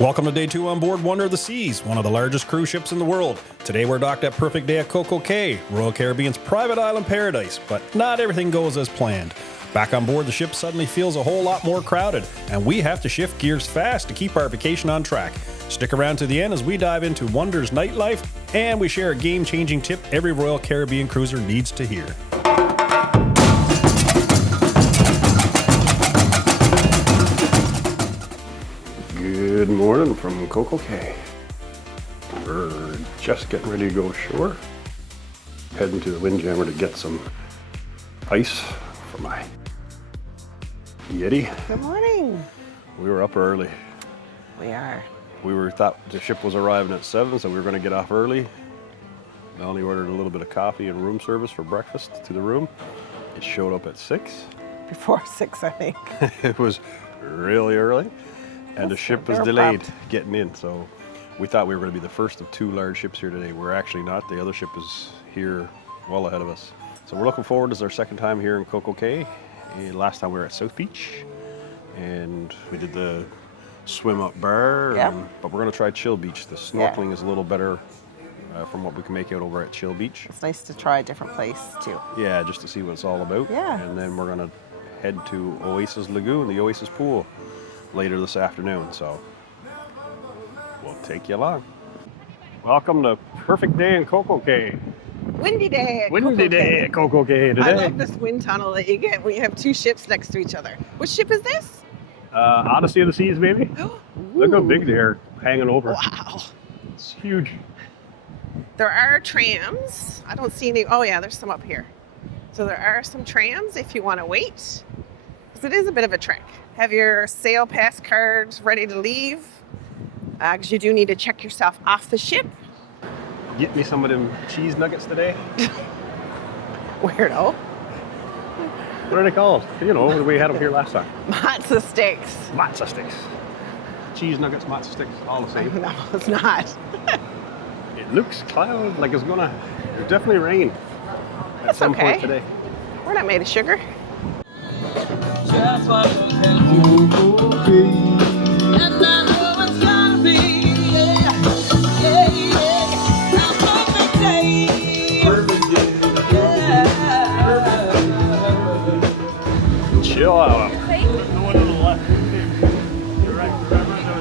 Welcome to day 2 on board Wonder of the Seas, one of the largest cruise ships in the world. Today we're docked at Perfect Day at Coco Cay, Royal Caribbean's private island paradise, but not everything goes as planned. Back on board, the ship suddenly feels a whole lot more crowded, and we have to shift gears fast to keep our vacation on track. Stick around to the end as we dive into Wonder's nightlife, and we share a game-changing tip every Royal Caribbean cruiser needs to hear. Good morning from Coco Cay. We're just getting ready to go ashore. Heading to the Windjammer to get some ice for my Yeti. Good morning. We were up early. We are. We thought the ship was arriving at 7, so we were going to get off early. I only ordered a little bit of coffee and room service for breakfast to the room. It showed up at 6. Before 6, I think. It was really early. And the ship was delayed getting in, so we thought we were going to be the first of 2 large ships here today. We're actually not. The other ship is here well ahead of us. So we're looking forward. This is our second time here in Coco Cay. And last time we were at South Beach, and we did the swim up bar. Yep. But we're going to try Chill Beach. The snorkeling is a little better from what we can make out over at Chill Beach. It's nice to try a different place too. Yeah, just to see what it's all about. Yeah. And then we're going to head to Oasis Lagoon, the Oasis Pool, later this afternoon, so we'll take you along. Welcome to Perfect Day in Coco Cay. Windy day at Windy Coco day Cay. at Coco Cay today. I love this wind tunnel that you get when you have 2 ships next to each other. Which ship is this? Odyssey of the Seas, maybe. Look how big they're hanging over. Wow. It's huge. There are trams. I don't see any. Oh yeah, there's some up here. So there are some trams if you want to wait. Because it is a bit of a trek. Have your sail pass cards ready to leave. Because you do need to check yourself off the ship. Get me some of them cheese nuggets today. Weirdo. What are they called? You know, we had them here last time. Matzo sticks. Matzo sticks. Cheese nuggets, matzo sticks, all the same. No, it's not. It looks cloud like it's gonna definitely rain at some point today. We're not made of sugar. Just what you can do, and I know it's gonna be, a perfect day. Perfect day. Yeah. Chill out.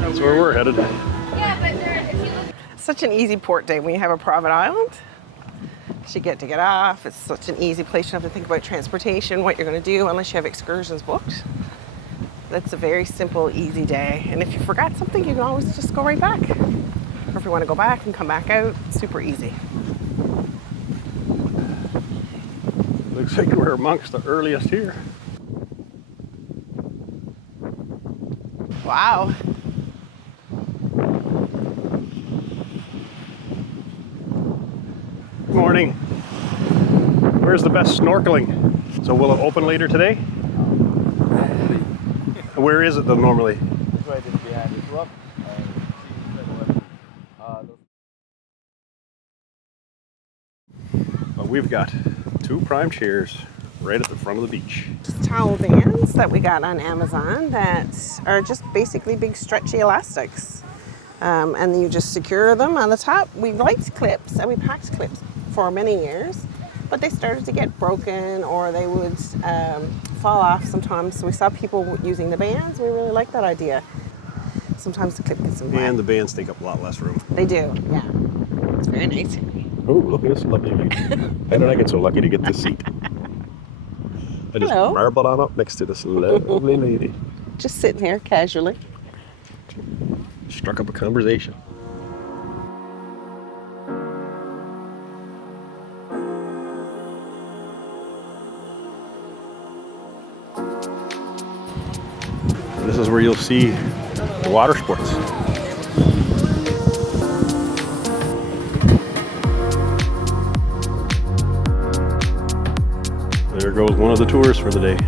That's where we're headed. Such an easy port day when you have a private island. You get off. It's such an easy place. You don't have to think about transportation, what you're going to do, unless you have excursions booked. That's a very simple, easy day. And if you forgot something, you can always just go right back. Or if you want to go back and come back out, super easy. Looks like we're amongst the earliest here. Wow. Good morning. Where's the best snorkeling? So will it open later today? Where is it though normally? Right in behind this rock. But we've got 2 prime chairs right at the front of the beach. Just towel bands that we got on Amazon that are just basically big stretchy elastics. And then you just secure them on the top. We liked clips and we packed clips for many years, but they started to get broken or they would fall off sometimes. So we saw people using the bands. We really like that idea. Sometimes the clip gets in the way. And the bands take up a lot less room. They do, yeah. It's very nice. Oh, look at this lovely lady. How did I get so lucky to get this seat? I just Hello. marbled on up next to this lovely lady. Just sitting here casually. Struck up a conversation. This is where you'll see the water sports. There goes one of the tours for the day.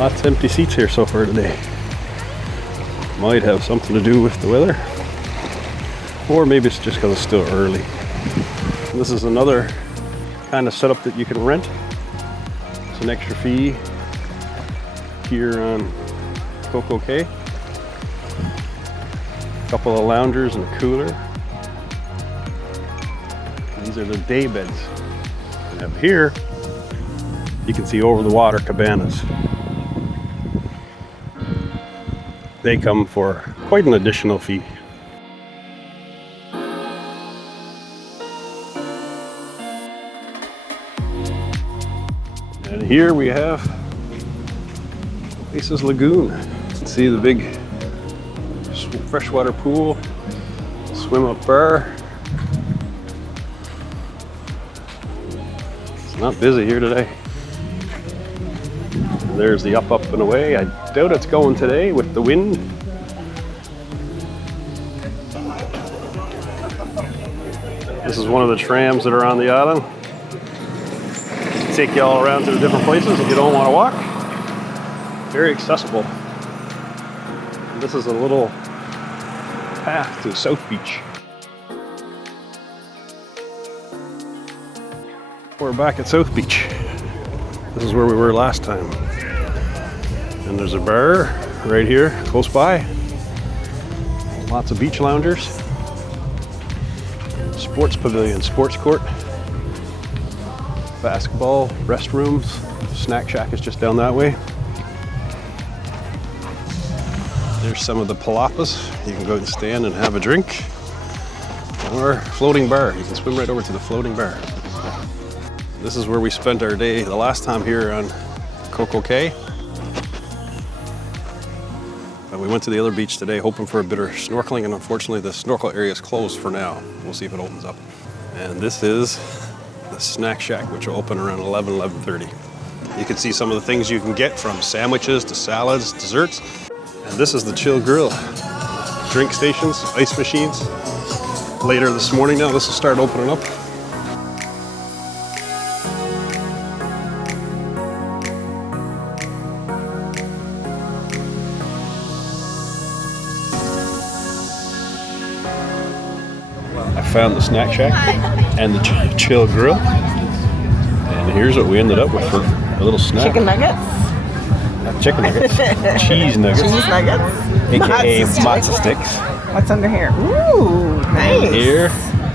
Lots of empty seats here so far today. Might have something to do with the weather, or maybe it's just because it's still early. This is another kind of setup that you can rent. It's an extra fee here on Coco Cay. Couple of loungers and a cooler. These are the day beds. And up here, you can see over the water cabanas. They come for quite an additional fee. And here we have Oasis Lagoon. You can see the big freshwater pool, swim up bar. It's not busy here today. And there's the up and away. I doubt it's going today with the wind. This is one of the trams that are on the island. Take you all around to the different places if you don't want to walk. Very accessible. And this is a little path to South Beach. We're back at South Beach. This is where we were last time. And there's a bar right here, close by. Lots of beach loungers. Sports pavilion, sports court. Basketball, restrooms. Snack shack is just down that way. There's some of the palapas. You can go and stand and have a drink. Or floating bar. You can swim right over to the floating bar. This is where we spent our day the last time here on Coco Cay. We went to the other beach today hoping for a bit of snorkeling, and unfortunately the snorkel area is closed for now. We'll see if it opens up. And this is the snack shack, which will open around 11:30. You can see some of the things you can get, from sandwiches to salads, desserts. And this is the chill grill. Drink stations, ice machines. Later this morning now, this will start opening up. I found the snack shack and the chill grill. And here's what we ended up with for a little snack. Chicken nuggets. Not chicken nuggets. Cheese nuggets. Cheese nuggets. AKA matzo sticks. What's under here? Ooh, nice. And here,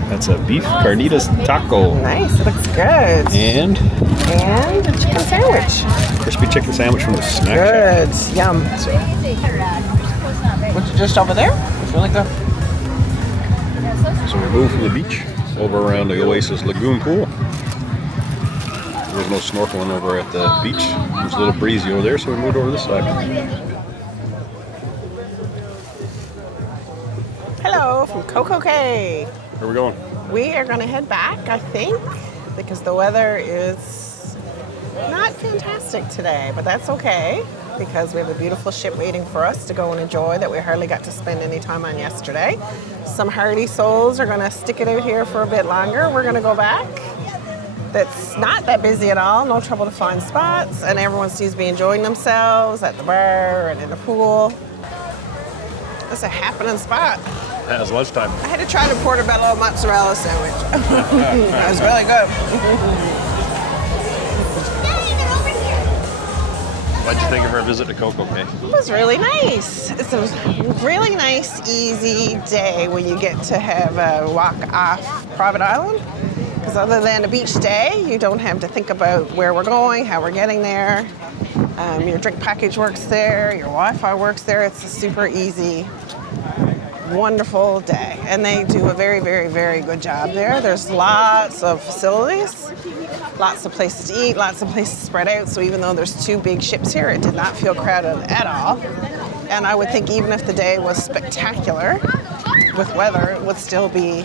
that's a beef carnitas taco. Nice, it looks good. And a chicken sandwich. crispy chicken sandwich from the snack Good, yum. shack. What's just over there? It's really good. So we moved from the beach over around the Oasis Lagoon pool. There was no snorkeling over at the beach. It was a little breezy over there, so we moved over this side. Hello from Coco Cay. Where are we going? We are going to head back, I think, because the weather is not fantastic today, but that's okay because we have a beautiful ship waiting for us to go and enjoy that we hardly got to spend any time on yesterday. Some hardy souls are going to stick it out here for a bit longer. We're going to go back. That's not that busy at all, no trouble to find spots, and everyone seems to be enjoying themselves at the bar and in the pool. It's a happening spot. Yeah, it's lunchtime. I had to try the portobello mozzarella sandwich. It was really good. What'd you think of our visit to Coco Cay? It was really nice. It's a really nice, easy day when you get to have a walk off private island. Because other than a beach day, you don't have to think about where we're going, how we're getting there. Your drink package works there, your Wi-Fi works there. It's a super easy, wonderful day. And they do a very, very, very good job there. There's lots of facilities, lots of places to eat, lots of places spread out. So even though there's two big ships here, it did not feel crowded at all. And I would think even if the day was spectacular with weather, it would still be,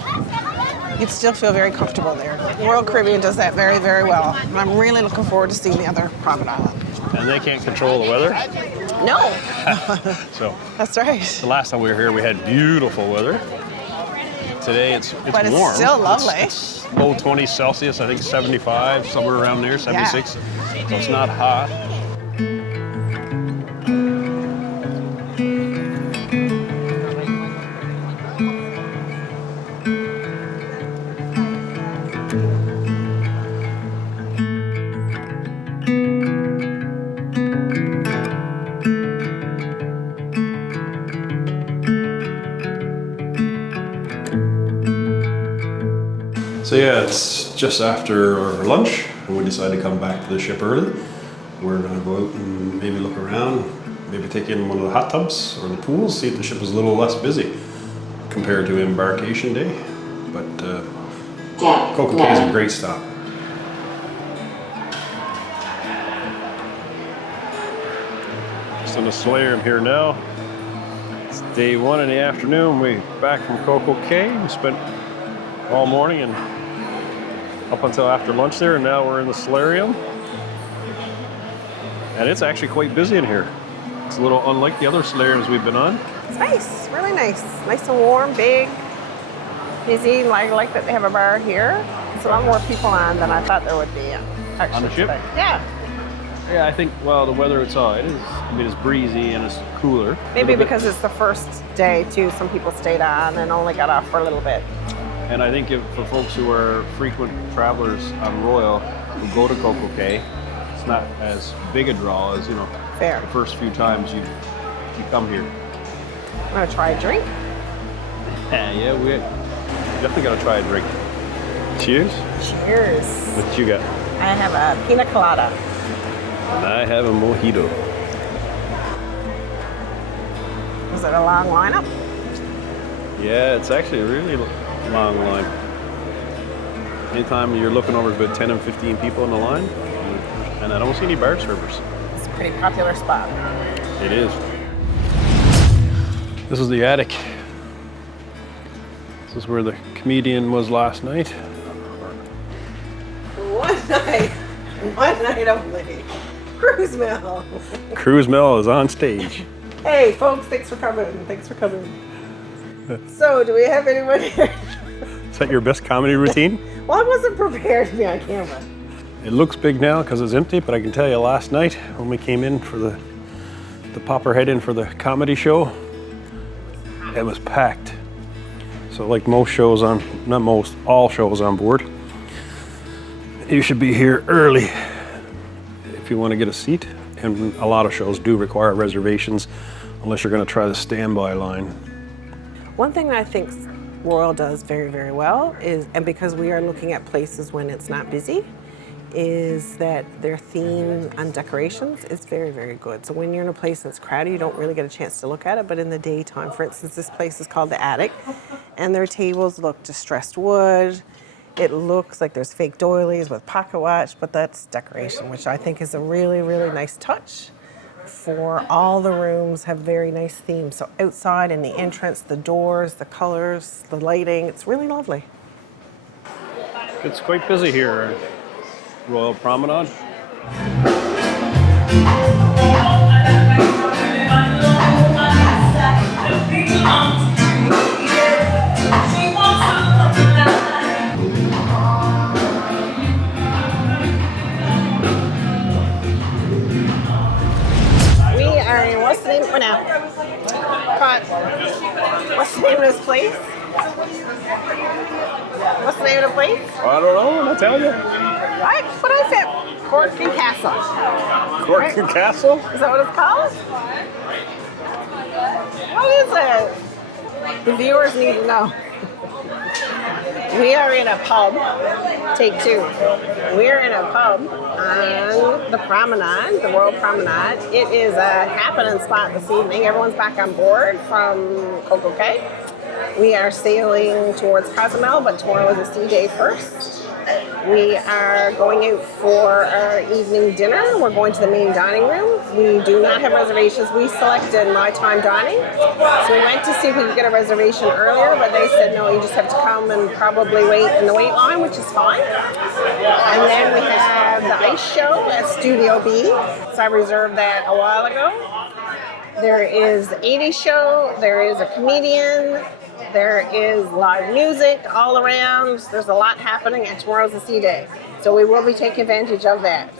you'd still feel very comfortable there. Royal Caribbean does that very, very well. And I'm really looking forward to seeing the other private island. And they can't control the weather? No. So That's right. the last time we were here, we had beautiful weather. Today it's But it's warm. still lovely. It's low 20s Celsius, I think 75, somewhere around there, 76. So it's not hot. So yeah, it's just after our lunch, and we decided to come back to the ship early. We're gonna go out and maybe look around, maybe take in one of the hot tubs or the pools, see if the ship is a little less busy compared to embarkation day. But Coco Cay is a great stop. Just on the Solarium here now. It's day 1 in the afternoon. We're back from Coco Cay. We spent all morning and up until after lunch there, and now we're in the Solarium. And it's actually quite busy in here. It's a little unlike the other solariums we've been on. It's nice, really nice. Nice and warm, big, busy. I like that they have a bar here. It's a lot more people on than I thought there would be. Actually, On the ship? today. Yeah. Yeah, I think, well, the weather outside is, I mean, it's breezy and it's cooler. Maybe because it's the first day too. Some people stayed on and only got off for a little bit. And I think for folks who are frequent travelers on Royal who go to Coco Cay, it's not as big a draw as, you know, Fair. the first few times you come here. I'm gonna try a drink. Yeah, we definitely gotta try a drink. Cheers. Cheers. What you got? I have a pina colada. And I have a mojito. Was it a long lineup? Yeah, it's actually a really long line. Anytime you're looking over, there's about 10 and 15 people in the line, and I don't see any bar servers. It's a pretty popular spot. It is. This is the attic. This is where the comedian was last night. One night only. Cruise Mel. Cruise Mel is on stage. Hey, folks, thanks for coming. Thanks for coming. So, do we have anyone here? Is that your best comedy routine? Well, I wasn't prepared to be on camera. It looks big now because it's empty, but I can tell you last night when we came in for the pop our head in for the comedy show, it was packed. So like most shows on, not most, all shows on board, you should be here early if you want to get a seat. And a lot of shows do require reservations unless you're going to try the standby line. One thing that I think Royal does very, very well is, and because we are looking at places when it's not busy, is that their theme on decorations is very, very good. So when you're in a place that's crowded, you don't really get a chance to look at it, but in the daytime, for instance, this place is called the Attic, and their tables look distressed wood. It looks like there's fake doilies with pocket watch, but that's decoration, which I think is a really, really nice touch. For all the rooms have very nice themes. So outside in the entrance, the doors, the colors, the lighting, it's really lovely. It's quite busy here, Royal Promenade. What's the name? Oh, now. What's the name of this place? What's the name of the place? I don't know, I'll tell you. What is it? Cork and Castle. Cork and Castle? Is that what it's called? What is it? The viewers need to know. We are in a pub. Take two. We're in a pub on the promenade, the Royal Promenade. It is a happening spot this evening. Everyone's back on board from Coco Cay. We are sailing towards Cozumel, but tomorrow is a sea day first. We are going out for our evening dinner. We're going to the main dining room. We do not have reservations. We selected my time dining. So we went to see if we could get a reservation earlier, but they said, no, you just have to come and probably wait in the wait line, which is fine. And then we have the ice show at Studio B. So I reserved that a while ago. There is the 80s show. There is a comedian. There is live music all around. There's a lot happening, and tomorrow's a sea day. So we will be taking advantage of that.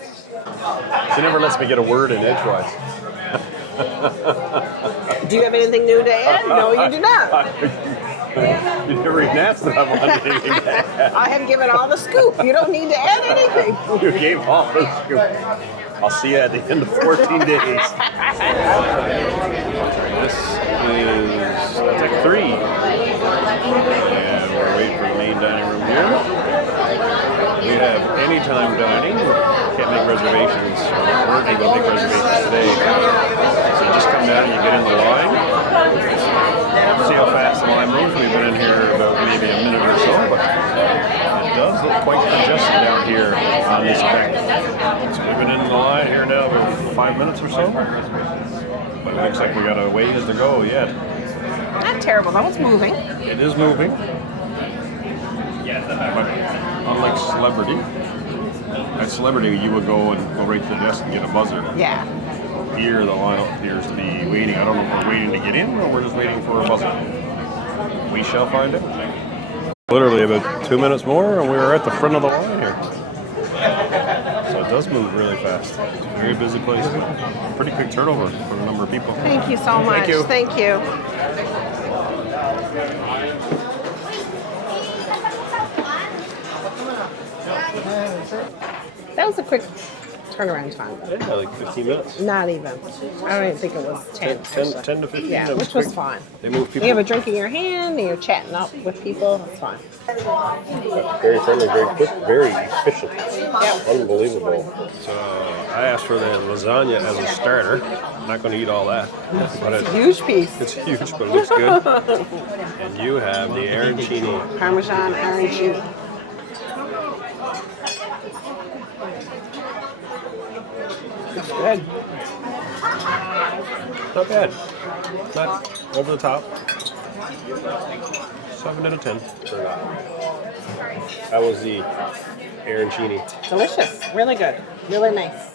She never lets me get a word in edgewise. Do you have anything new to add? No, you do not. You never even asked if I wanted anything to add. I have given all the scoop. You don't need to add anything. You gave all the scoop. I'll see you at the end of 14 days. This is deck 3. And we're waiting for the main dining room here. daytime dining. Can't make reservations. We're able to make reservations today. So you just come down and you get in the line. See how fast the line moves. We've been in here about maybe a minute or so, but it does look quite congested down here on this deck. So we've been in the line here now about 5 minutes or so. But it looks like we got a ways to go yet. Not terrible. That was moving. It is moving. But unlike Celebrity, at Celebrity you would go and go right to the desk and get a buzzer. Yeah. Here the line appears to be waiting. I don't know if we're waiting to get in or we're just waiting for a buzzer. We shall find out. Literally about 2 minutes more and we are at the front of the line here. So it does move really fast. It's a very busy place. Pretty quick turnover for the number of people. Thank you so much. you. Thank you. That was a quick turnaround time, though. Yeah, like 15 minutes. Not even. I don't even think it was 10. 10 to 15 Yeah, minutes. which was fine. They move people. You have a drink in your hand and you're chatting up with people. It's fine. Very friendly, very quick, very efficient. Yep. Unbelievable. So I asked for the lasagna as a starter. I'm not going to eat all that. But It's a huge piece. it's huge, but it looks good. And you have the arancini. Parmesan arancini. It's good. Not bad. Not over the top. 7 out of 10. That was the arancini. Delicious. Really good. Really nice.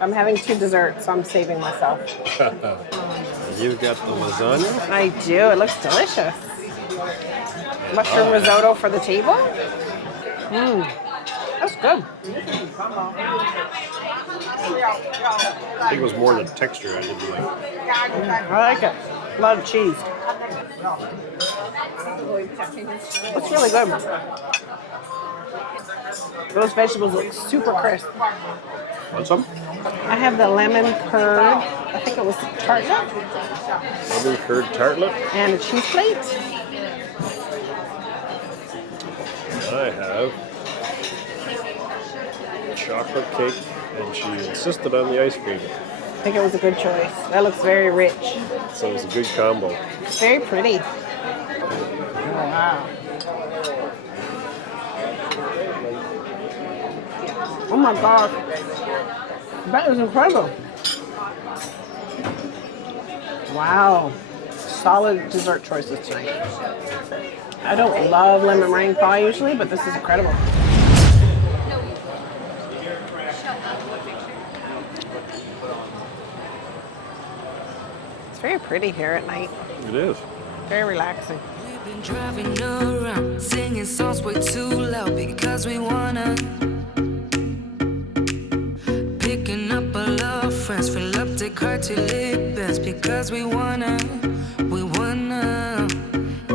I'm having 2 desserts, so I'm saving myself. You've got the lasagna. I do. It looks delicious. Mushroom risotto for the table. That's good. I think it was more the texture I didn't like. I like it. A lot of cheese. It's really good. Those vegetables look super crisp. Want some? I have the lemon curd. I think it was tartlet Lemon curd tartlet. and a cheese plate. I have chocolate cake, and she insisted on the ice cream. I think it was a good choice. That looks very rich. So it was a good combo. It's very pretty. Oh, wow. Oh my God. That is incredible. Wow. Solid dessert choices tonight. I don't love lemon meringue pie usually, but this is incredible. It's very pretty here at night. It is. Very relaxing. We've been driving around, singing songs way too loud because we wanna. Picking up all our friends, fill up the car till it bends because we wanna.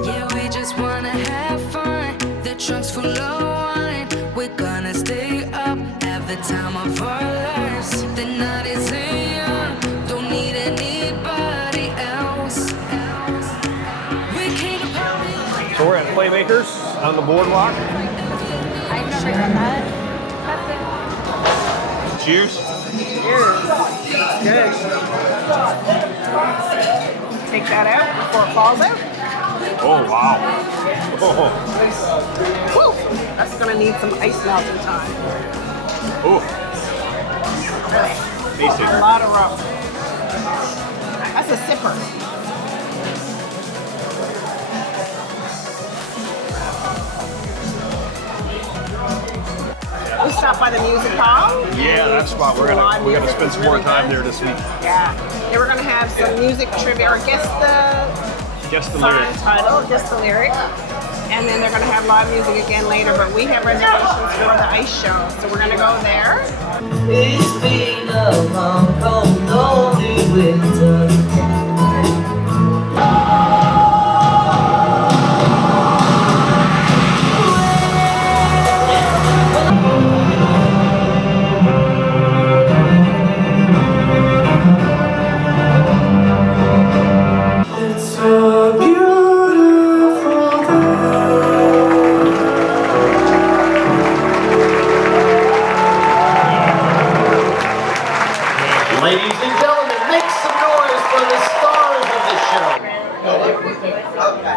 Yeah, we just wanna have fun. The trunk's full of wine. We're gonna stay up, have the time of our lives. The night is young, don't need anybody else. We came to party. So we're at Playmakers on the boardwalk. I've never done that. Cheers. Good. Take that out before it falls out. Oh, wow. Oh, Woo! That's gonna need some ice melting time. oh. Tasty. A lot of rum. That's a sipper. We stopped by the music hall. Yeah, that spot. We're gonna spend some more time there this week. Yeah. They were gonna have some music trivia or guess the Guess the song lyrics. title, guess the lyric. And then they're gonna have live music again later, but we have reservations for the ice show. So we're gonna go there. It's been a long, cold, lonely winter. It's a beautiful day.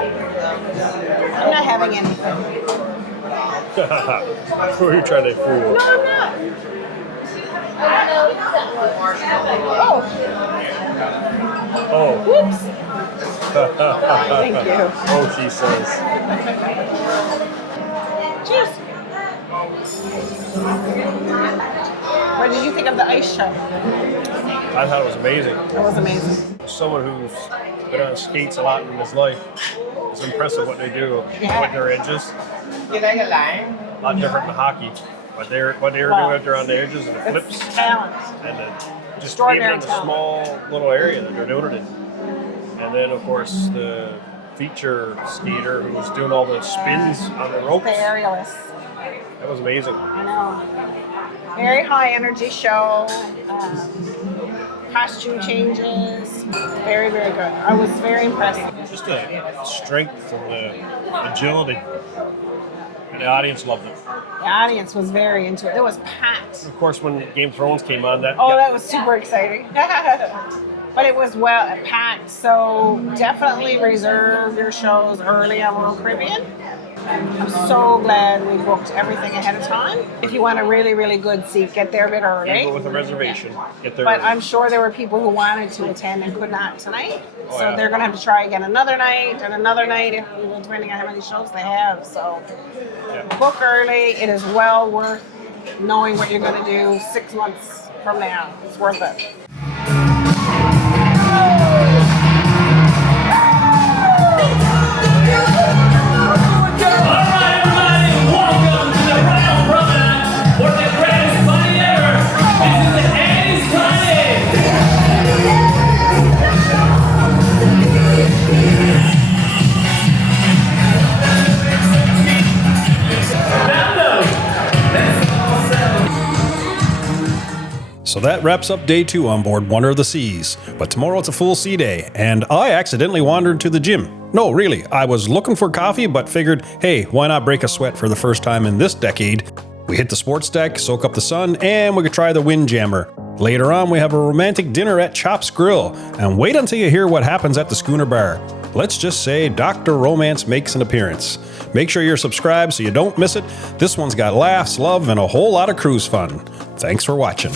I'm not having anything. Who are you trying to fool? No, I'm not. Oh. Whoops. Thank you. Oh, she says. Cheers. What did you think of the ice show? I thought it was amazing. It was amazing. Someone who's been on skates a lot in his life, it's impressive what they do Yeah. with their edges. A lot different than hockey. What they were doing out there on the edges and the flips, It's talent. and then just Extraordinary even in the talent. small little area that they're doing it in. And then of course the feature skater who was doing all the spins on the ropes. The aerialists. That was amazing. I know. Very high energy show. Costume changes. Very, very good. I was very impressed. Just the strength and the agility. And the audience loved it. The audience was very into it. It was packed. Of course, when Game of Thrones came on, that Oh, that was super exciting. But it was well packed, so definitely reserve your shows early on Royal Caribbean. I'm so glad we booked everything ahead of time. If you want a really, really good seat, get there a bit early. go with a reservation. Get there. But I'm sure there were people who wanted to attend and could not tonight. Oh, So yeah. they're going to have to try again another night and another night, depending on how many shows they have. So Yeah. book early. It is well worth knowing what you're going to do 6 months from now. It's worth it. So that wraps up day 2 on board Wonder of the Seas. But tomorrow it's a full sea day, and I accidentally wandered to the gym. No, really, I was looking for coffee, but figured, hey, why not break a sweat for the first time in this decade? We hit the sports deck, soak up the sun, and we could try the Windjammer. Later on, we have a romantic dinner at Chop's Grill, and wait until you hear what happens at the Schooner Bar. Let's just say Dr. Romance makes an appearance. Make sure you're subscribed so you don't miss it. This one's got laughs, love, and a whole lot of cruise fun. Thanks for watching.